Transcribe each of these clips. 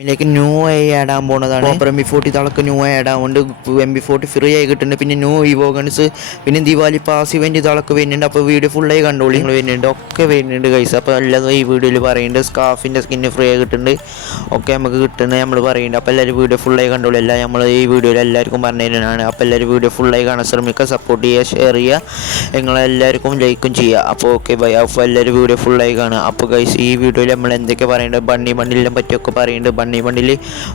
ഇതിലേക്ക് ന്യൂ ആയി ആഡ് ആകാൻ പോകുന്നതാണ്. കോപ്പർ MB40 തളക്ക് ന്യൂ ആയി ആഡ് ആവുന്നുണ്ട്. MB40 ഫ്രീ ആയി കിട്ടുന്നുണ്ട്. പിന്നെ ന്യൂ ഇവോ ഗൺസ്, പിന്നെ ദിവാലി പാസ് ഇവന്റ് തളക്ക് വരുന്നുണ്ട്. അപ്പോൾ വീഡിയോ ഫുള്ളായി കണ്ടോളി. നിങ്ങൾ വരുന്നുണ്ട്, ഒക്കെ വരുന്നുണ്ട് ഗൈസ്. അപ്പോൾ എല്ലാതും ഈ വീഡിയോയിൽ പറയുന്നുണ്ട്. സ്കാഫിൻ്റെ സ്കിന്ന് ഫ്രീ ആയി കിട്ടുന്നുണ്ട്, ഒക്കെ നമുക്ക് കിട്ടുന്നത് നമ്മൾ പറയുന്നുണ്ട്. അപ്പോൾ എല്ലാവരും വീഡിയോ ഫുള്ളായി കണ്ടോളി. എല്ലാം നമ്മൾ ഈ വീഡിയോയിൽ എല്ലാവർക്കും പറഞ്ഞു തരുന്നതാണ്. അപ്പോൾ എല്ലാവരും വീഡിയോ ഫുള്ളായി കാണാൻ ശ്രമിക്കുക, സപ്പോർട്ട് ചെയ്യുക, ഷെയർ ചെയ്യുക, നിങ്ങളെല്ലാവർക്കും ലൈക്കും ചെയ്യുക. അപ്പോൾ ഓക്കെ ബൈ. അപ്പോൾ എല്ലാവരും വീഡിയോ ഫുള്ളായി കാണുക. അപ്പോൾ ഗൈസ് ഈ വീഡിയോയിൽ നമ്മൾ എന്തൊക്കെ പറയുന്നുണ്ട്, ബണ്ണിനെ പറ്റിയൊക്കെ പറയുന്നുണ്ട്. ബണ്ണിൽ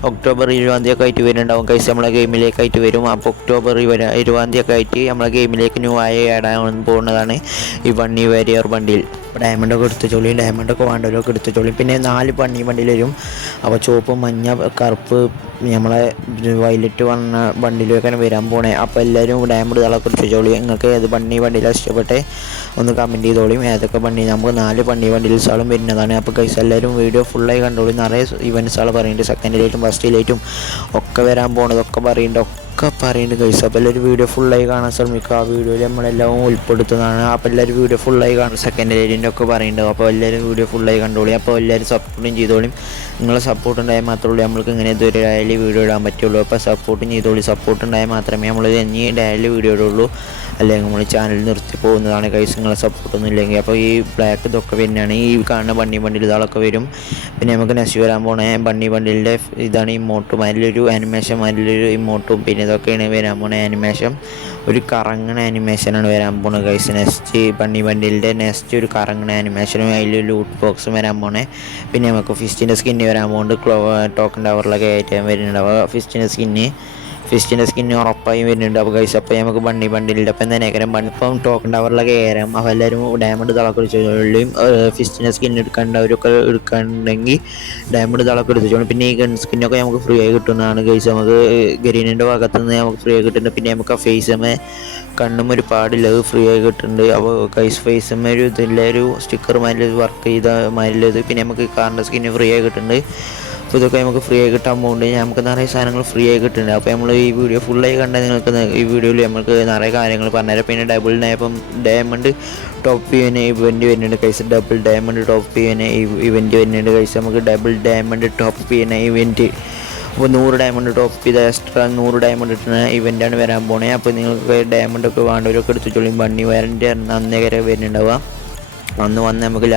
ഒക്ടോബർ 20 ഒക്കെ ആയിട്ട് വരുന്നുണ്ടാവും ഗൈസ്, നമ്മളെ ഗെയിമിലേക്കായിട്ട് വരും. അപ്പോൾ ഒക്ടോബർ 20 ഒക്കെ ആയിട്ട് നമ്മളെ ഗെയിമിലേക്ക് ന്യൂ ആയി ആഡാൻ പോകുന്നതാണ് ഈ ബണ്ണി വാരിയർ ബണ്ടിൽ. ഡയമണ്ടൊക്കെ എടുത്ത് ചോളിയും, ഡയമണ്ടൊക്കെ വേണ്ടവരൊക്കെ എടുത്ത് ചോളിയും. പിന്നെ 4 ബണ്ണി ബണ്ടിൽ വരും. അപ്പോൾ ചുവപ്പ്, മഞ്ഞ, കറുപ്പ്, നമ്മളെ വയലറ്റ് വന്ന ബണ്ടിലൊക്കെ വരാൻ പോണേ. അപ്പോൾ എല്ലാവരും ഡയമണ്ട് തളൊക്കെ എടുത്ത് ചോളി. നിങ്ങൾക്ക് ഏത് ബണ്ണി ബണ്ടിലാണ് ഇഷ്ടപ്പെട്ടെ ഒന്ന് കമൻറ്റ് ചെയ്തോളിയും. ഏതൊക്കെ ബണ്ണി, നമുക്ക് 4 ബണ്ണി ബണ്ടിൽസാളും വരുന്നതാണ്. അപ്പോൾ ഗൈസ് എല്ലാവരും വീഡിയോ ഫുള്ളായി കണ്ടോളി. നിറയെ ഇവൻറ്റ്സാൾ പറയുന്നുണ്ട്, സെക്കൻഡിലേറ്റും ഫസ്റ്റിലേറ്റും ഒക്കെ വരാൻ പോണതൊക്കെ പറയുന്നുണ്ട് ഗൈസ്. അപ്പോൾ എല്ലാവരും വീഡിയോ ഫുള്ളായി കാണാൻ ശ്രമിക്കുക. ആ വീഡിയോയിൽ നമ്മളെല്ലാം ഉൾപ്പെടുത്തുന്നതാണ്. അപ്പോൾ എല്ലാവരും വീഡിയോ ഫുള്ളായി കാണും. സെക്കൻഡ് ലേറ്റിൻ്റെ ഒക്കെ പറയുന്നുണ്ടാവും. അപ്പോൾ എല്ലാവരും വീഡിയോ ഫുള്ളായി കണ്ടോളി. അപ്പോൾ എല്ലാവരും സപ്പോർട്ടും ചെയ്തോളിയും. നിങ്ങളെ സപ്പോർട്ട് ഉണ്ടായാൽ മാത്രമേ ഉള്ളൂ നമ്മൾക്ക് ഇങ്ങനെ ഡയലി വീഡിയോ ഇടാൻ പറ്റുള്ളൂ. അപ്പോൾ സപ്പോർട്ടും ചെയ്തോളി. സപ്പോർട്ട് ഉണ്ടായാൽ മാത്രമേ നമ്മൾ ഇനി ഡയലി വീഡിയോ ഇടുള്ളൂ, അല്ലെങ്കിൽ നമ്മൾ ചാനൽ നിർത്തി പോകുന്നതാണ് ഗൈസ്, നിങ്ങളെ സപ്പോർട്ടൊന്നും ഇല്ലെങ്കിൽ. അപ്പോൾ ഈ ബ്ലാക്ക് ഇതൊക്കെ വരുന്നതാണ്. ഈ കാണുന്ന ബണ്ടിൽ ഇതാളൊക്കെ വരും. പിന്നെ നമുക്ക് നെക്സ്റ്റ് വരാൻ പോണേ ബണ്ടിലിൻ്റെ ഇതാണ് ഇമോട്ടും, അതിലൊരു ആനിമേഷൻ, അതിലൊരു ഇമോട്ടും, പിന്നെ ഇതൊക്കെയാണ് വരാൻ പോണേ ആനിമേഷൻ. ഒരു കറങ്ങണ ആനിമേഷനാണ് വരാൻ പോകുന്നത് ഗൈസ്. നെക്സ്റ്റ് ബണ്ടിലിൻ്റെ നെക്സ്റ്റ് ഒരു കറങ്ങണ ആനിമേഷനും അതിൽ ലൂട്ട് ബോക്സും വരാൻ പോണേ. പിന്നെ നമുക്ക് ഫിസ്റ്റിൻ്റെ സ്കിന്ന് വരാൻ പോകുന്നുണ്ട്. ടോക്കൺ ടവറിലൊക്കെ ആയിട്ട് വരുന്നുണ്ട്. അപ്പോൾ ഫിസ്റ്റിൻ്റെ സ്കിന്ന് ഉറപ്പായും വരുന്നുണ്ട്. അപ്പോൾ ഗൈസ് അപ്പോൾ നമുക്ക് ബണ്ടിലിൻ്റെ അപ്പം തന്നെ ഇപ്പം ടോക്കൺ ടവറിലൊക്കെ കയറാം. അപ്പോൾ എല്ലാവരും ഡയമണ്ട് തളക്ക് എടുത്തുകൊള്ളും. ഫിസ്റ്റിൻ്റെ സ്കിൻ എടുക്കേണ്ടവരൊക്കെ എടുക്കണമെങ്കിൽ ഡയമണ്ട് തളക്ക് എടുത്തുകൊള്ളും. പിന്നെ ഈ ഗൺ സ്കിന്നൊക്കെ നമുക്ക് ഫ്രീ ആയി കിട്ടുന്നതാണ് ഗൈസ്. നമുക്ക് ഗരീനിൻ്റെ ഭാഗത്ത് നിന്ന് നമുക്ക് ഫ്രീ ആയി കിട്ടുന്നുണ്ട്. പിന്നെ നമുക്ക് ആ ഫേസമ്മ കണ്ണും ഒരു പാടില്ല, അത് ഫ്രീ ആയി കിട്ടുന്നുണ്ട്. അപ്പോൾ ഗൈസ് ഫേസമ്മ ഒരു ഇതിലൊരു സ്റ്റിക്കർ മാതിരി വർക്ക് ചെയ്ത മാതിരിയുള്ളത്. പിന്നെ നമുക്ക് കാറിൻ്റെ സ്കിന്ന് ഫ്രീ ആയി കിട്ടുന്നുണ്ട്. അപ്പോൾ ഇതൊക്കെ നമുക്ക് ഫ്രീ ആയി കിട്ടാൻ പോകുന്നുണ്ട്. നമുക്ക് നിറയെ സാധനങ്ങൾ ഫ്രീ ആയി കിട്ടുന്നുണ്ട്. അപ്പോൾ നമ്മൾ ഈ വീഡിയോ ഫുള്ളായി കണ്ടാൽ നിങ്ങൾക്ക് ഈ വീഡിയോയിൽ നമുക്ക് നിറയെ കാര്യങ്ങൾ പറഞ്ഞുതരാം. പിന്നെ ഡയമണ്ട് ടോപ്പ് ഇവൻറ്റ് വരുന്നുണ്ട് കൈസ്. ഡബിൾ ഡയമണ്ട് ടോപ്പ് ഇവൻറ്റ് വരുന്നുണ്ട് കൈസ്. നമുക്ക് ഡബിൾ ഡയമണ്ട് ടോപ്പ് ഇവൻറ്റ്, അപ്പോൾ 100 ഡയമണ്ട് ടോപ്പ് ചെയ്ത എക്സ്ട്രാ 100 ഡയമണ്ട് ഇട്ടുന്ന ഇവൻ്റാണ് വരാൻ പോണേ. അപ്പോൾ നിങ്ങൾക്ക് ഡയമണ്ടൊക്കെ വേണ്ടവരൊക്കെ എടുത്തുകൊള്ളും. ബണ്ണി വാരൻ്റെ അന്നേരം വരുന്നുണ്ടാവുക. അന്ന് വന്ന് നമുക്ക്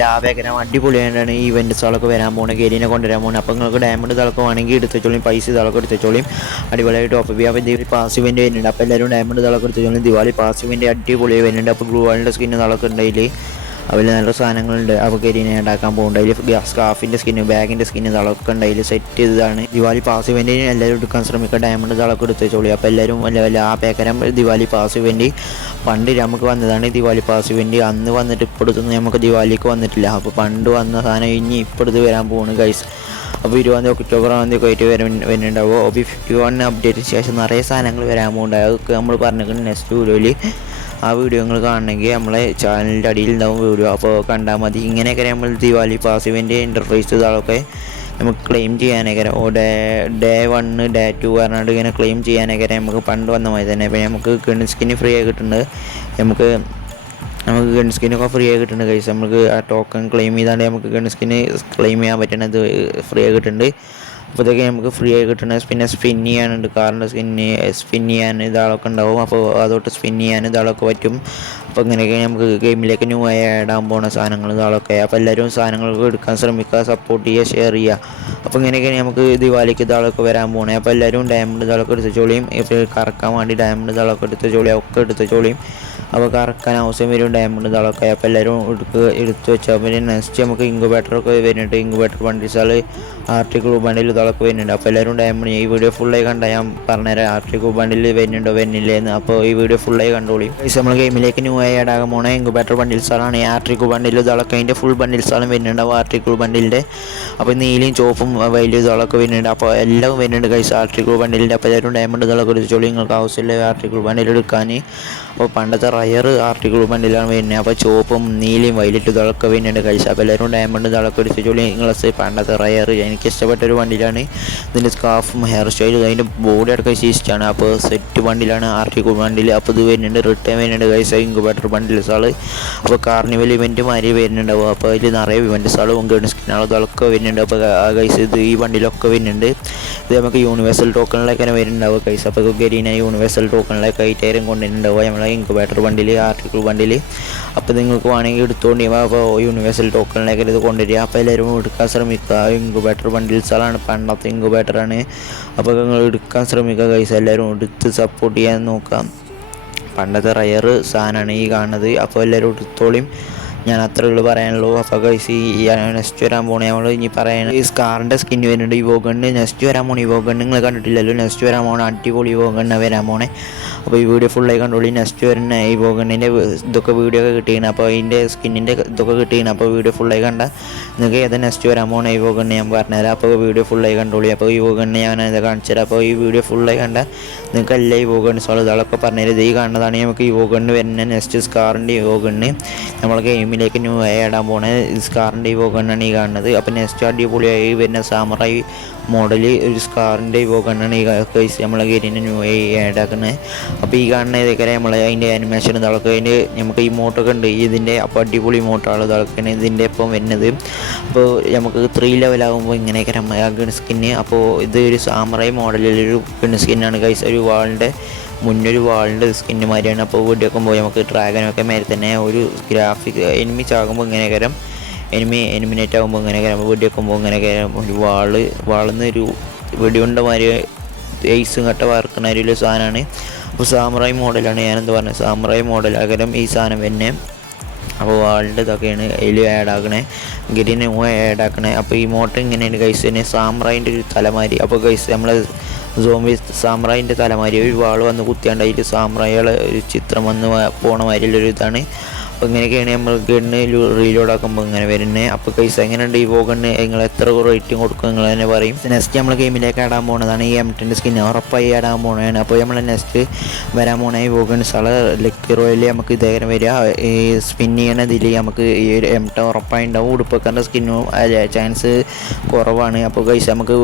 ലാഭേക്കരം അടിപൊളിയായിട്ടാണ് ഈ ഇവൻറ്റ്സുകളൊക്കെ വരാൻ പോകുന്നത്, ഗെരീനെ കൊണ്ടുവരാൻ പോകുന്നത്. അപ്പോൾ നിങ്ങൾക്ക് ഡയമണ്ട് തളക്ക് വേണമെങ്കിൽ എടുത്തോളിയും, പൈസ തളക്ക് എടുത്തോളിയും, അടിപൊളിയായിട്ട് ടോപ്പ് ചെയ്യുക. അപ്പോൾ ദിവാലി പാസ് ഇവൻറ്റ് വരുന്നുണ്ട്. അപ്പോൾ എല്ലാവരും ഡയമണ്ട് തളക്ക് എടുത്തോളും. ദിവാലി പാസ് ഇവൻറ്റ് അടിപൊളിയായി വരുന്നുണ്ട്. അപ്പോൾ ബ്ലൂ വാളിൻ്റെ സ്കിന്ന് തളക്ക് ഉണ്ടെങ്കിൽ അതിൽ നല്ല സാധനങ്ങളുണ്ട്. അപ്പോൾ ഗെരീനെ ഉണ്ടാക്കാൻ പോകുന്നുണ്ട്. അതിൽ സ്കാഫിൻ്റെ സ്കിന്ന്, ബാഗിൻ്റെ സ്കിന്ന് തളക്ക് ഉണ്ട്, അതിൽ സെറ്റ് ചെയ്തതാണ്. ദിവാലി പാസ് ഇവൻറ്റിന് എല്ലാവരും എടുക്കാൻ ശ്രമിക്കുക. ഡയമണ്ട് തളക്ക് എടുത്തോളി. അപ്പോൾ എല്ലാവരും ആ പേക്കരം ദിവാലി പാസ് ഇവൻറ്റ് പണ്ട് നമുക്ക് വന്നതാണ്. ദിവാലി പാസ് ഇവൻറ്റ് അന്ന് വന്നിട്ട് ഇപ്പോഴത്തൊന്നും നമുക്ക് ദിവാലിക്ക് വന്നിട്ടില്ല. അപ്പോൾ പണ്ട് വന്ന സാധനം ഇനി ഇപ്പോഴത്തെ വരാൻ പോകുന്നു ഗൈസ്. അപ്പോൾ 20 ഒക്ടോബർ 20 ഒക്കെ ആയിട്ട് വരുന്നുണ്ടാവും. അപ്പോൾ 51 അപ്ഡേറ്റിന് ശേഷം നിറയെ സാധനങ്ങൾ വരാൻ പോകുന്നുണ്ട്. അതൊക്കെ നമ്മൾ പറഞ്ഞിട്ടുണ്ട് നെക്സ്റ്റ് വീഡിയോയിൽ. ആ വീഡിയോ നിങ്ങൾ കാണണമെങ്കിൽ നമ്മളെ ചാനലിൻ്റെ അടിയിൽ ഉണ്ടാവും വീഡിയോ, അപ്പോൾ കണ്ടാൽ മതി. ഇങ്ങനെയൊക്കെ നമ്മൾ ദിവാലി പാസ് ഇവൻറ്റ് ഇൻ്റർഫേസ് ഇതാളൊക്കെ നമുക്ക് ക്ലെയിം ചെയ്യാനൊക്കെ ഡേ 1 ഡേ 2 പറഞ്ഞിട്ട് ഇങ്ങനെ ക്ലെയിം ചെയ്യാനൊക്കെ നമുക്ക് പണ്ട് വന്ന മതി തന്നെ. അപ്പോൾ നമുക്ക് ഗൺ സ്കിന്ന് ഫ്രീ ആയി കിട്ടുന്നുണ്ട്. നമുക്ക് ഗൺ സ്കിന്നൊക്കെ ഫ്രീ ആയി കിട്ടുന്നുണ്ട് കഴിച്ച്. നമുക്ക് ആ ടോക്കൺ ക്ലെയിം ചെയ്താണ്ട് നമുക്ക് ഗൺ സ്കിന്ന് ക്ലെയിം ചെയ്യാൻ പറ്റുന്നത് ഫ്രീ ആയി കിട്ടുന്നുണ്ട്. അപ്പോൾ ഇതൊക്കെ നമുക്ക് ഫ്രീ ആയി കിട്ടുന്നത്. പിന്നെ സ്പിൻ ചെയ്യാനുണ്ട്, കാറിൻ്റെ സ്പിൻ ചെയ്യാൻ ഇതാളൊക്കെ ഉണ്ടാവും. അപ്പോൾ അതോട്ട് സ്പിൻ ചെയ്യാൻ ഇതാളൊക്കെ പറ്റും. അപ്പോൾ ഇങ്ങനെയൊക്കെ നമുക്ക് ഗെയിമിലേക്ക് ന്യൂ ആയി ഇടാൻ പോകുന്ന സാധനങ്ങൾ ഇതാളൊക്കെ. അപ്പോൾ എല്ലാവരും സാധനങ്ങളൊക്കെ എടുക്കാൻ ശ്രമിക്കുക, സപ്പോർട്ട് ചെയ്യുക, ഷെയർ ചെയ്യുക. അപ്പോൾ ഇങ്ങനെയൊക്കെ നമുക്ക് ദിവാലിക്ക് ഇതാളൊക്കെ വരാൻ പോകണേ. അപ്പോൾ എല്ലാവരും ഡയമണ്ട് ഇതാളൊക്കെ എടുത്ത് ചോളിയും. ഇപ്പോൾ കറക്കാൻ വേണ്ടി ഡയമണ്ട് ഇതാളൊക്കെ എടുത്ത് ചോളിയും, ഒക്കെ എടുത്ത് ചോളിയും. അപ്പോൾ കറക്കാൻ ആവശ്യം വരും ഡയമണ്ട് ഇതാളൊക്കെ. അപ്പോൾ എല്ലാവരും എടുത്ത് വെച്ചാൽ പിന്നെ നെക്സ്റ്റ് നമുക്ക് ഇൻക്യുബേറ്ററൊക്കെ വരുന്നുണ്ട്. ഇൻക്യുബേറ്റർ ബണ്ടിൽസാൽ ആർട്ടിക്കിൾ ബണ്ടിൽ ഇതാളൊക്കെ വരുന്നുണ്ട്. അപ്പോൾ എല്ലാവരും ഡയമണ്ട് ഈ വീഡിയോ ഫുള്ളായി കണ്ടാൽ ഞാൻ പറഞ്ഞുതരാം ആർട്ടിക്കിൾ ബണ്ടിൽ വരുന്നുണ്ടോ വരുന്നില്ലേന്ന്. അപ്പോൾ ഈ വീഡിയോ ഫുള്ളായി കണ്ടോളി. നമ്മൾ ഗെയിമിലേക്ക് ന്യൂ ആയി ആഡാകാൻ പോണേ ഇൻക്യുബേറ്റർ ബണ്ടിൽസാണ്. ഈ ആർട്ടിക്കിൾ ബണ്ടിൽ ഇതാളൊക്കെ അതിൻ്റെ ഫുൾ ബണ്ടിൽസാളും വരുന്നുണ്ടാവും ആർട്ടിക്കിൾ ബണ്ടിലിൻ്റെ. അപ്പോൾ നീലയും ചുവപ്പും വലിയ ഇതാളൊക്കെ വരുന്നുണ്ട്. അപ്പോൾ എല്ലാം വരുന്നുണ്ട് ഗൈസ് ആർട്ടിക്കിൾ ബണ്ടിലിൻ്റെ. അപ്പോൾ എല്ലാവരും ഡയമണ്ട് ഇതാളൊക്കെ എടുത്തോളി. നിങ്ങൾക്ക് ആവശ്യമില്ല ആർട്ടിക്കിൾ ബണ്ടിൽ എടുക്കാൻ. അപ്പോൾ പണ്ടത്തെ റയർ ആർട്ടിക്കിൾ ബണ്ടിലാണ് വരുന്നത്. അപ്പോൾ ചുവപ്പും നീലയും വയലറ്റും ഇതൊക്കെ വരുന്നുണ്ട് ഗൈസ്. അപ്പോൾ എല്ലാവരും ഡയമണ്ട് ഇതൊക്കെ എടുത്തിട്ടുള്ള നിങ്ങളെ പണ്ടത്തെ റയർ എനിക്ക് ഇഷ്ടപ്പെട്ടൊരു ബണ്ടിലാണ്. ഇതിൻ്റെ സ്കാർഫും ഹെയർ സ്റ്റൈലും അതിൻ്റെ ബോഡി അടക്കം ഇഷ്ടമാണ്. അപ്പോൾ സെറ്റ് ബണ്ടിലാണ് ആർട്ടിക്കിൾ ബണ്ടിൽ. അപ്പോൾ ഇത് വരുന്നുണ്ട് റിട്ടേൺ വരുന്നുണ്ട് ഗൈസ് ഇൻക്യുബേറ്റർ ബണ്ടിൽസാള്. അപ്പോൾ കാർണിവൽ ഇവൻറ്റ് മാതിരി വരുന്നുണ്ടാവും. അപ്പോൾ അതിൽ നിറയെ ഇവൻറ്റ്സാളും ഗൺ സ്കിന്നുകളും ഇതൊക്കെ വരുന്നുണ്ട്. അപ്പോൾ ഗൈസ് ഇത് ഈ ബണ്ടിലൊക്കെ വരുന്നുണ്ട്. ഇത് നമുക്ക് യൂണിവേഴ്സൽ ടോക്കണിലേക്കാണ് വരുന്നുണ്ടാവുക ഗൈസ്. അപ്പോൾ ഗരീന യൂണിവേഴ്സൽ ടോക്കണിലേക്ക് 8000 കൊണ്ടുവരുന്നുണ്ടാവുക നമ്മളെ ഇൻക്യുബേറ്റർ ബണ്ടിൽ ആർട്ടിക്കിൾ ബണ്ടിൽ. അപ്പോൾ നിങ്ങൾക്ക് വേണമെങ്കിൽ എടുത്തുകൊണ്ട് അപ്പോൾ യൂണിവേഴ്സൽ ടോക്കണിലേക്ക് ഇത് കൊണ്ടുവരിക. അപ്പോൾ എല്ലാവരും എടുക്കാൻ ശ്രമിക്കുക. ഇൻക്യുബേറ്റർ ബണ്ടിൽസാണ് പണ്ടത്തെ ഇൻക്യുബേറ്ററാണ്. അപ്പോൾ നിങ്ങൾ എടുക്കാൻ ശ്രമിക്കുക ഗൈസ്. എല്ലാവരും എടുത്ത് സപ്പോർട്ട് ചെയ്യാൻ നോക്കാം. പണ്ടത്തെ റയർ സാധനമാണ് ഈ കാണുന്നത്. അപ്പോൾ എല്ലാവരും എടുത്തോളിയും. ഞാൻ അത്രയുള്ളൂ പറയാനുള്ളൂ. അപ്പോൾ ഗൈസ് ഈ നെക്സ്റ്റ് വരാൻ പോണേ നമ്മൾ ഇനി പറയുന്നത് ഈ സ്കാറിൻ്റെ സ്കിൻ വരുന്നുണ്ട്. ഈ വോഗണ്ണ് നെക്സ്റ്റ് വരാൻ പോണേ. ഈ വോഗണ്ണ് നിങ്ങൾ കണ്ടിട്ടില്ലല്ലോ. നെക്സ്റ്റ് വരാൻ പോണേ അടിപൊളി വോഗണ്ണ വരാൻ പോണേ. അപ്പോൾ ഈ വീഡിയോ ഫുള്ളായി കണ്ടോളി. നെക്സ്റ്റ് വരുന്ന ഈ വോഗണ്ണിൻ്റെ ഇതൊക്കെ വീഡിയോ ഒക്കെ കിട്ടിയിരുന്നു. അപ്പോൾ അതിൻ്റെ സ്കിന്നിൻ്റെ ഇതൊക്കെ കിട്ടിയിരുന്നു. അപ്പോൾ വീഡിയോ ഫുള്ളായി കണ്ട നിങ്ങൾക്ക് ഏതാ നെക്സ്റ്റ് വരാൻ പോണേ ഈ വോഗണ്ണ് ഞാൻ പറഞ്ഞുതരാം. അപ്പോൾ വീഡിയോ ഫുള്ളായി കണ്ടോളി. അപ്പോൾ ഈ വോഗണ്ണ് ഞാൻ ഇത് കാണിച്ചു തരാം. അപ്പോൾ ഈ വീഡിയോ ഫുള്ളായി കണ്ട നിങ്ങൾക്ക് എല്ലാ ഈ വോഗണ്ട്സോളം ഇതൊക്കെ പറഞ്ഞുതരും. ഈ കാണുന്നതാണ് നമുക്ക് ഈ വോഗണ്ണ് വരുന്ന നെക്സ്റ്റ് സ്കാറിൻ്റെ ഈ വോഗണ്ണ് നമ്മൾ ഗെയിമിലേക്ക് ന്യൂ ആയിടാൻ പോണേ സ്കാറിൻ്റെ ഈ വോഗണ്ണാണ് ഈ കാണുന്നത്. അപ്പോൾ നെക്സ്റ്റ് അടിപൊളിയായി വരുന്ന സാമറായി മോഡൽ ഒരു സ്കാറിൻ്റെ വോഗണ്ണാണ് ഈ കേസ് നമ്മളെ ഗെയിമിന് ന്യൂ ആയി ആഡാക്കുന്നത്. അപ്പോൾ ഈ കാണുന്ന ഇതൊക്കെ നമ്മൾ അതിൻ്റെ ആനിമേഷൻ ഇതൊക്കെ അതിൻ്റെ നമുക്ക് ഈ മോട്ടൊക്കെ ഉണ്ട് ഇതിൻ്റെ. അപ്പോൾ അടിപൊളി മോട്ടാണ് ഇതൊക്കെയാണ് ഇതിൻ്റെ ഇപ്പം വരുന്നത്. അപ്പോൾ നമുക്ക് 3 ലെവലാകുമ്പോൾ ഇങ്ങനെയൊക്കെ ഗൺ സ്കിന്ന്. അപ്പോൾ ഇത് ഒരു സാമറായി മോഡലിലൊരു ഗൺ സ്കിന്നാണ് കൈസ്. ഒരു വാളിൻ്റെ മുന്നൊരു വാളിൻ്റെ സ്കിന്ന് മാതിരിയാണ്. അപ്പോൾ വെടിവെക്കുമ്പോൾ നമുക്ക് ഡ്രാഗനൊക്കെ മേലെ തന്നെ ഒരു ഗ്രാഫിക് എനിമി ചാകുമ്പോൾ ഇങ്ങനെയൊക്കെ എനിമിനേറ്റ് ആകുമ്പോൾ ഇങ്ങനെയൊക്കെ വെടിവെക്കുമ്പോൾ ഇങ്ങനെയൊക്കെ ഒരു വാളിന്ന് ഒരു വെടിയുണ്ട മാതിരി ഐസും കട്ട വറക്കുന്ന ഒരു സാധനമാണ്. അപ്പോൾ സാമറായി മോഡലാണ് ഞാനെന്ത് പറഞ്ഞത് സാമറായി മോഡൽ അകരം ഈ സാധനം തന്നെ. അപ്പോൾ വാളിൻ്റെ ഇതൊക്കെയാണ് അതിൽ ആഡാക്കണേ ഗെരിന് ആഡാക്കണേ. അപ്പോൾ ഈ മോട്ടർ ഇങ്ങനെയാണ് ഗൈസ് തന്നെ സാമ്രായിൻ്റെ ഒരു തലമാരി. അപ്പോൾ ഗൈസ് നമ്മൾ സോംബി സാമ്രായിൻ്റെ തലമാരി ഒരു വാൾ വന്ന് കുത്തിയാണ്ട് അതിൽ സാമ്രായികളെ ഒരു ചിത്രം വന്ന് പോണ മാതിരിയുള്ളൊരു ഇതാണ്. അപ്പോൾ ഇങ്ങനെയൊക്കെയാണ് നമ്മൾ ഗണ്ണ് റീലോഡാക്കുമ്പോൾ ഇങ്ങനെ വരുന്നത്. അപ്പോൾ കൈസ് എങ്ങനെയുണ്ട് ഈ വോഗണ്ണ് നിങ്ങൾ എത്ര റേറ്റിംഗ് കൊടുക്കും നിങ്ങൾ തന്നെ പറയും. നെക്സ്റ്റ് നമ്മൾ ഗെയിമിലേക്ക് ആടാൻ പോകുന്നതാണ് ഈ M10 സ്കിന്ന് ഉറപ്പായി ആടാൻ പോകുന്നതാണ്. അപ്പോൾ നമ്മൾ നെക്സ്റ്റ് വരാൻ പോകുന്ന ഈ വോഗൺസുള്ള ലക്കി റോയിൽ നമുക്ക് ഇതേകരം വരിക ഈ സ്പിൻ ചെയ്യണ ഇതിൽ നമുക്ക് ഈ ഒരു M10 ഉറപ്പായി ഉണ്ടാവും. ഉടുപ്പൊക്കെ സ്കിന്നും ചാൻസ് കുറവാണ്. അപ്പോൾ കൈസ് നമുക്ക്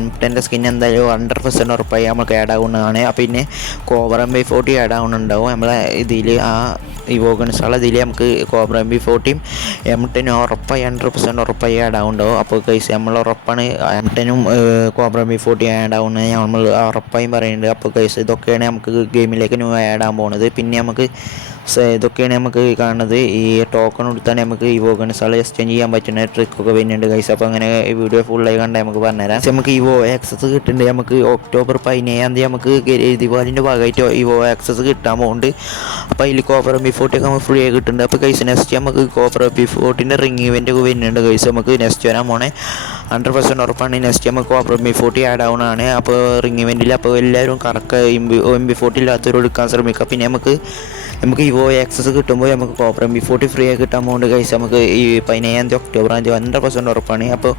M10 സ്കിൻ എന്തായാലും 100% ഉറപ്പായി നമുക്ക് ആഡ് ആവുന്നതാണ്. അപ്പോൾ പിന്നെ കോബ്ര M40 ആഡ് ആവുന്നുണ്ടാവും നമ്മളെ ഇതിൽ ആ ഈ വോഗൺസുള്ള ഇതിൽ നമുക്ക് കോബ്ര M40 M10 ഉറപ്പായി 100% ഉറപ്പായി ആഡ് ആവുന്നുണ്ടാവും. അപ്പോൾ കൈസ് നമ്മൾ ഉറപ്പാണ് M10 കോബ്ര M40 ആഡ് ആവുന്നത് നമ്മൾ ഉറപ്പായും പറയുന്നുണ്ട്. അപ്പോൾ കൈസ് ഇതൊക്കെയാണ് നമുക്ക് ഗെയിമിലേക്ക് ന്യൂ ആഡ് ആകാൻ പോകുന്നത്. പിന്നെ നമുക്ക് ഇതൊക്കെയാണ് നമുക്ക് കാണുന്നത്. ഈ ടോക്കൺ കൊടുത്താൽ നമുക്ക് ഈ വോഗൺസുകൾ എക്സ്ചേഞ്ച് ചെയ്യാൻ പറ്റുന്ന ട്രിക്കൊക്കെ വരുന്നുണ്ട് ഗൈസ്. അപ്പോൾ അങ്ങനെ ഈ വീഡിയോ ഫുള്ളായി കണ്ടാൽ നമുക്ക് പറഞ്ഞുതരാം. നമുക്ക് ഈ ആക്സസ് കിട്ടുന്നുണ്ട്. നമുക്ക് ഒക്ടോബർ 17 നമുക്ക് ദിവാലിൻ്റെ ഭാഗമായിട്ട് ഈ ആക്സസ് കിട്ടാൻ പോകുന്നുണ്ട്. അപ്പോൾ അതിൽ കോബ്ര M40 ഒക്കെ നമുക്ക് ഫ്രീ ആയി കിട്ടുന്നുണ്ട്. അപ്പോൾ ഗൈസ് നെക്സ്റ്റ് നമുക്ക് കോബ്ര M40 റിംഗ് ഇവൻ്റ് ഒക്കെ വരുന്നുണ്ട് ഗൈസ്. നമുക്ക് നെക്സ്റ്റ് വരാൻ പോണേ 100% ഉറപ്പാണ്. നെക്സ്റ്റ് നമുക്ക് കോബ്ര M40 ആഡ് ആവുന്നതാണ്. അപ്പോൾ റിംഗ് ഇവൻറ്റിൽ അപ്പോൾ എല്ലാവരും കറക്റ്റ് M40 ഇല്ലാത്തവരോട് എടുക്കാൻ ശ്രമിക്കുക. പിന്നെ നമുക്ക് ഈ ആക്സസ് കിട്ടുമ്പോൾ നമുക്ക് കോബ്ര M40 ഫ്രീ ആയി കിട്ടാൻ പോകുന്നുണ്ട് ഗൈസ്. നമുക്ക് ഈ 17 ഒക്ടോബർ 100% ഉറപ്പാണ്. അപ്പോൾ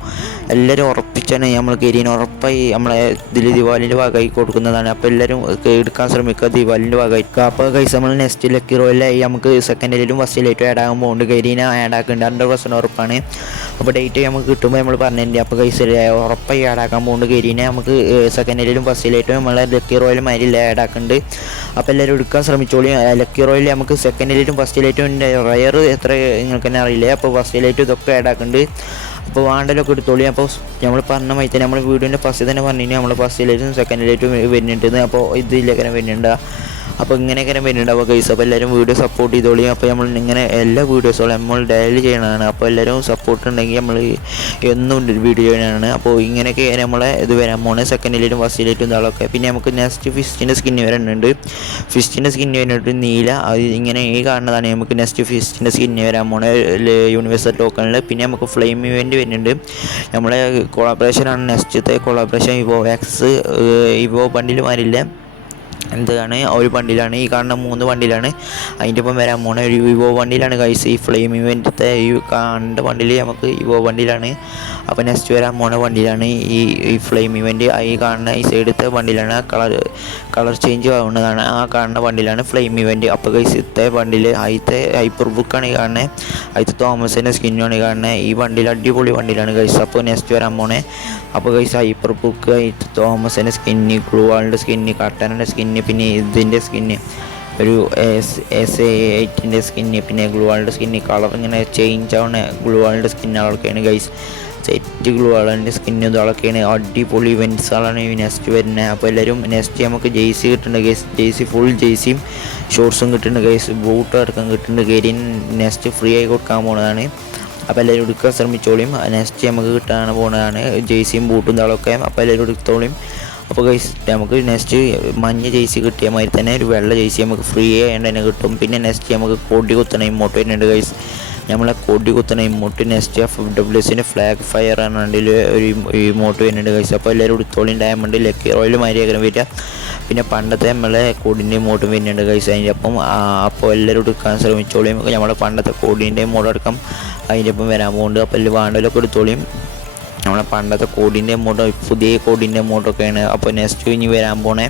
എല്ലാവരും ഉറപ്പിച്ചാണ് നമ്മൾ ഗെരീന് ഉറപ്പായി നമ്മളെ ഇതിൽ ദിവാലിൻ്റെ ഭാഗമായി കൊടുക്കുന്നതാണ്. അപ്പോൾ എല്ലാവരും എടുക്കാൻ ശ്രമിക്കുക ദിവാലിൻ്റെ ഭാഗമായിരിക്കും. അപ്പോൾ ഗൈസ് നമ്മൾ നെക്സ്റ്റ് ലക്കി റോയിലായി നമുക്ക് സെക്കൻഡിലും ഫസ്റ്റിലായിട്ടും ആഡ് ആകാൻ പോകുന്നുണ്ട്. ഗെരീന ആഡ് ആക്കുന്നുണ്ട് 100% ഉറപ്പാണ്. അപ്പോൾ ഡേറ്റ് നമുക്ക് കിട്ടുമ്പോൾ നമ്മൾ പറഞ്ഞിട്ടുണ്ട്. അപ്പോൾ ഗൈസ് ഉറപ്പായി ആഡ് ആക്കാൻ പോകുന്നുണ്ട് ഗെരീനെ നമുക്ക് സെക്കൻഡിലും ഫസ്റ്റിലായിട്ടും നമ്മളെ ലക്കി റോയിൽ മാതിരി ആഡ് ആക്കുന്നുണ്ട്. അപ്പോൾ എല്ലാവരും എടുക്കാൻ ശ്രമിച്ചോളി. ലക്കി റോയിൽ നമുക്ക് സെക്കൻഡിലായിട്ടും ഫസ്റ്റിലായിട്ടും റയർ എത്ര നിങ്ങൾക്ക് തന്നെ അറിയില്ല. അപ്പോൾ ഫസ്റ്റിലായിട്ടും ഇതൊക്കെ ആഡ് ആക്കുന്നുണ്ട്. അപ്പോൾ വാണ്ടലൊക്കെ എടുത്തോളി. അപ്പോൾ നമ്മൾ പറഞ്ഞ മാതിരി തന്നെ നമ്മൾ വീഡിയോൻ്റെ ഫസ്റ്റ് തന്നെ പറഞ്ഞു നമ്മൾ ഫസ്റ്റിലായിട്ടും സെക്കൻഡിലായിട്ടും വരുന്നുണ്ട്. അപ്പോൾ ഇതിലേക്കനെ വരുന്നുണ്ട്. അപ്പോൾ ഇങ്ങനെയൊക്കെ വരുന്നുണ്ടാവും ഗൈസ്. അപ്പോൾ എല്ലാവരും വീഡിയോ സപ്പോർട്ട് ചെയ്തോളി. അപ്പോൾ നമ്മൾ ഇങ്ങനെ എല്ലാ വീഡിയോസുകളും നമ്മൾ ഡെയിലി ചെയ്യണതാണ്. അപ്പോൾ എല്ലാവരും സപ്പോർട്ട് ഉണ്ടെങ്കിൽ നമ്മൾ എന്നും വീഡിയോ ചെയ്യണതാണ്. അപ്പോൾ ഇങ്ങനെയൊക്കെ നമ്മളെ ഇത് വരാൻ പോകുന്നത് സെക്കൻഡിലേറ്റും ഫസ്റ്റിലേറ്റും ഇതാളൊക്കെ. പിന്നെ നമുക്ക് നെക്സ്റ്റ് ഫിഷിൻ്റെ സ്കിന്ന് വരുന്നുണ്ട്. ഫിഷിൻ്റെ സ്കിന്ന് വരുന്നിട്ട് നീല അത് ഇങ്ങനെ ഈ കാണുന്നതാണ് നമുക്ക് നെക്സ്റ്റ് ഫിഷിൻ്റെ സ്കിന്ന് വരാൻ പോകുന്നത് യൂണിവേഴ്സൽ ടോക്കണിൽ. പിന്നെ നമുക്ക് ഫ്ലെയിം ഇവൻ്റ് വരുന്നുണ്ട്. നമ്മളെ കൊളാബറേഷനാണ് നെക്സ്റ്റത്തെ കൊളാബറേഷൻ ഇവോ ബണ്ടിൽ മാറില്ല എന്താണ് ഒരു ബണ്ടിലാണ് ഈ കാണുന്ന 3 ബണ്ടിലാണ് അതിൻ്റെ ഒപ്പം വരാൻ പോകുന്ന ഒരു വിവോ ബണ്ടിലാണ് ഗൈസ്. ഈ ഫ്ലെയിം ഇവൻ്റത്തെ ഈ കാണേണ്ട ബണ്ടിൽ നമുക്ക് വിവോ ബണ്ടിലാണ്. അപ്പോൾ നെക്സ്റ്റ് വരാൻ പോകുന്ന ബണ്ടിലാണ് ഈ ഫ്ലെയിം ഇവൻ്റ് ഈ കാണുന്ന ഈ സൈഡത്തെ ബണ്ടിലാണ് കളർ ചേഞ്ച് ആവുന്നതാണ്. ആ കാണുന്ന വണ്ടിയിലാണ് ഫ്ലെയിം ഇവൻറ്റ്. അപ്പോൾ ഗൈസ് ഇത്തെ വണ്ടിയിൽ ആദ്യത്തെ ഹൈപ്പർ ബുക്കാണ് ഈ കാണുന്നത്, ആദ്യത്തെ തോമസിൻ്റെ സ്കിന്നാണ് ഈ കാണുന്നത്. ഈ വണ്ടിയിൽ അടിപൊളി വണ്ടിയിലാണ് ഗൈസ്. അപ്പോൾ നെക്സ്റ്റ് വരാൻ പോണേ. അപ്പോൾ ഗൈസ് ഹൈപ്പർ ബുക്ക്, തോമസിൻ്റെ സ്കിന്ന്, ഗ്ലൂവാളിൻ്റെ സ്കിന്ന്, കട്ടൻ്റെ സ്കിന്ന്, പിന്നെ ഇതിൻ്റെ സ്കിന്ന്, ഒരു SA8ൻ്റെ സ്കിന്ന്, പിന്നെ ഗ്ലൂവാളിൻ്റെ സ്കിന്ന്. കളർ ഇങ്ങനെ ചേഞ്ച് ആവുന്ന ഗ്ലൂവാളിൻ്റെ സ്കിന്നുകളൊക്കെയാണ് ഗൈസ്. സെറ്റ് ഗ്ലൂവാളിൻ്റെ സ്കിന്നും ഇതൊക്കെയാണ്. അടിപൊളി ഇവൻറ്റ്സുകളാണ് ഈ നെക്സ്റ്റ് വരുന്നത്. അപ്പോൾ എല്ലാവരും നെക്സ്റ്റ് നമുക്ക് ജേഴ്സി കിട്ടുന്നുണ്ട് ഗൈസ്. ജേഴ്സി ഫുൾ ജേഴ്സിയും ഷോർട്സും കിട്ടുന്നുണ്ട് ഗൈസ്. ബൂട്ട് അടക്കം കിട്ടുന്നുണ്ട്. കയറി നെക്സ്റ്റ് ഫ്രീ ആയി കൊടുക്കാൻ പോകുന്നതാണ്. അപ്പോൾ എല്ലാവരും എടുക്കാൻ ശ്രമിച്ചോളിയും. നെക്സ്റ്റ് നമുക്ക് കിട്ടാൻ പോകുന്നതാണ് ജേഴ്സിയും ബൂട്ടും ഇതാളൊക്കെ. അപ്പോൾ എല്ലാവരും എടുത്തോളിയും. അപ്പോൾ ഗൈസ് നമുക്ക് നെക്സ്റ്റ് മഞ്ഞ ജേഴ്സി കിട്ടിയ മാതിരി തന്നെ ഒരു വെള്ള ജേഴ്സി നമുക്ക് ഫ്രീ ആയിട്ട് തന്നെ കിട്ടും. പിന്നെ നെക്സ്റ്റ് നമുക്ക് കൊടി കുത്തണ ഇമോട്ട് വരുന്നുണ്ട് ഗൈസ്. നമ്മളെ കൊടി കുത്തണ ഇമോട്ട് നെക്സ്റ്റ് FWCൻ്റെ ഫ്ലാഗ് ഫയർ ആണെങ്കിൽ ഒരു ഇമോട്ട് വരുന്നുണ്ട് ഗൈസ്. അപ്പോൾ എല്ലാവരും എടുത്തോളിയും. ഡയമണ്ട് ലക്കി റോയൽ മാരിയാക്കണം വരിക. പിന്നെ പണ്ടത്തെ നമ്മളെ കോഡിൻ്റെ ഇമോട്ടും വരുന്നുണ്ട് ഗൈസ് അതിൻ്റെ ഒപ്പം. അപ്പോൾ എല്ലാവരും എടുക്കാൻ ശ്രമിച്ചോളിയും. നമ്മളെ പണ്ടത്തെ കോഡിൻ്റെ ഇമോട്ട് അടക്കം അതിൻ്റെ ഒപ്പം വരാൻ പോകുന്നുണ്ട്. അപ്പോൾ എല്ലാം വേണ്ടവരൊക്കെ എടുത്തോളിയും. നമ്മളെ പണ്ടത്തെ കോഡിൻ്റെ എമൗണ്ട് പുതിയ കോഡിൻ്റെ എമൗണ്ടൊക്കെയാണ്. അപ്പോൾ നെക്സ്റ്റ് ഇനി വരാൻ പോണേ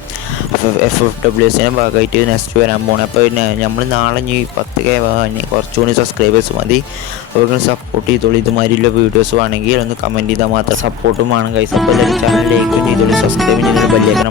FWCൻ്റെ ഭാഗമായിട്ട് നെക്സ്റ്റ് വരാൻ പോണേ. അപ്പോൾ നമ്മൾ നാളെ ഇനി 10K കുറച്ചുകൂടി സബ്സ്ക്രൈബേഴ്സ് മതി. അവർക്ക് സപ്പോർട്ട് ചെയ്തോളൂ. ഇതുമാതിരിയുള്ള വീഡിയോസ് വേണമെങ്കിൽ ഒന്ന് കമൻറ്റ് ചെയ്താൽ മാത്രം സപ്പോർട്ടും വേണം ഗൈസ്. അപ്പോൾ ചാനൽ ലൈക്ക് ചെയ്തോളൂ, സബ്സ്ക്രൈബ് ചെയ്തോളൂ, ബെല്ലൈക്കൺ